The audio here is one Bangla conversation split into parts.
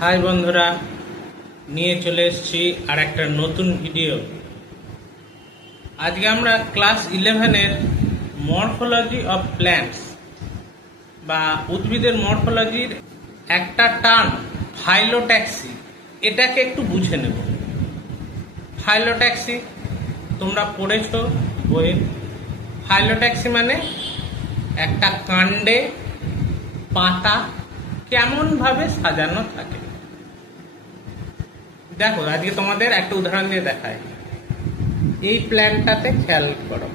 হাই বন্ধুরা, নিয়ে চলে এসেছি আর একটা নতুন ভিডিও। আজকে আমরা ক্লাস 11-এর মরফোলজি অফ প্ল্যান্টস বা উদ্ভিদের মরফোলজির একটা টার্ম ফাইলোট্যাক্সি, এটাকে একটু বুঝে নেব। ফাইলোট্যাক্সি তোমরা পড়েছো বইয়ে। ফাইলোট্যাক্সি মানে একটা কাণ্ডে পাতা কেমন ভাবে সাজানো থাকে। দেখো, আজকে তোমাদের একটা উদাহরণ দিয়ে দেখায়। এই প্ল্যান্টটাতে খেয়াল করো,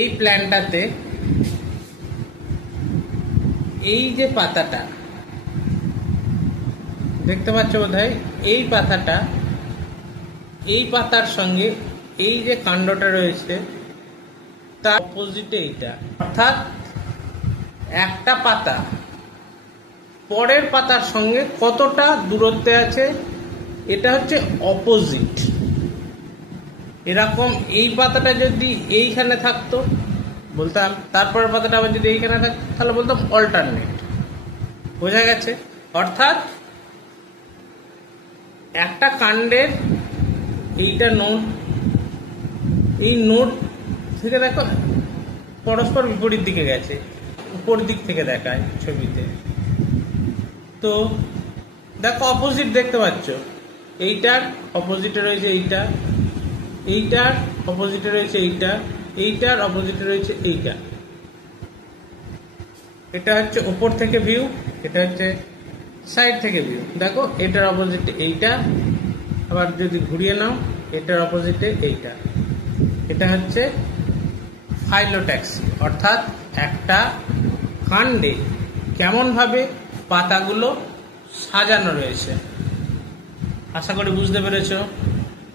এই প্ল্যান্টটাতে এই যে পাতাটা দেখতে পাচ্ছ বোধহয়, এই পাতাটা, এই পাতার সঙ্গে এই যে কাণ্ডটা রয়েছে তার অপোজিটে এইটা, অর্থাৎ একটা পাতা পরের পাতার সঙ্গে কতটা দূরত্বে আছে, এটা হচ্ছে অপোজিট। এরকম এই পাতাটা যদি এইখানে থাকতো বলতাম, তারপরের পাতাটা আবার যদি এইখানে থাকতো তাহলে বলতাম অল্টারনেট। বোঝা গেছে? অর্থাৎ একটা কাণ্ডের এইটা নোড, এই নোড থেকে দেখো পরস্পর বিপরীত দিকে গেছে, উপর দিক থেকে দেখায় ছবিতে। তো দেখো অপোজিট দেখতে পাচ্ছ, এইটার অপোজিটে রয়েছে এইটা, এইটার অপোজিটে রয়েছে এইটা, এইটার অপোজিটে রয়েছে এইটা। এটা হচ্ছে উপর থেকে ভিউ, এটা হচ্ছে সাইড থেকে ভিউ। দেখো এটার অপোজিটে এইটা, আবার যদি ঘুরিয়ে নাও এটার অপোজিটে এইটা। এটা হচ্ছে ফাইলোট্যাক্সি, অর্থাৎ একটা কাণ্ডে কেমনভাবে পাতাগুলো সাজানো রয়েছে। আশা করি বুঝতে পেরেছ।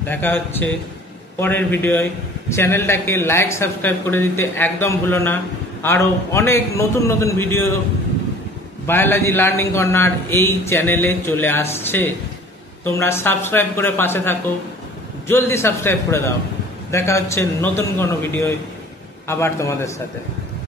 দেখা হচ্ছে পরের ভিডিওয়। চ্যানেলটাকে লাইক সাবস্ক্রাইব করে দিতে একদম ভুলো না। আরও অনেক নতুন নতুন ভিডিও বায়োলজি লার্নিং কর্নার এই চ্যানেলে চলে আসছে। তোমরা সাবস্ক্রাইব করে পাশে থাকো, জলদি সাবস্ক্রাইব করে দাও। দেখা হচ্ছে নতুন কোনো ভিডিওয় আবার তোমাদের সাথে।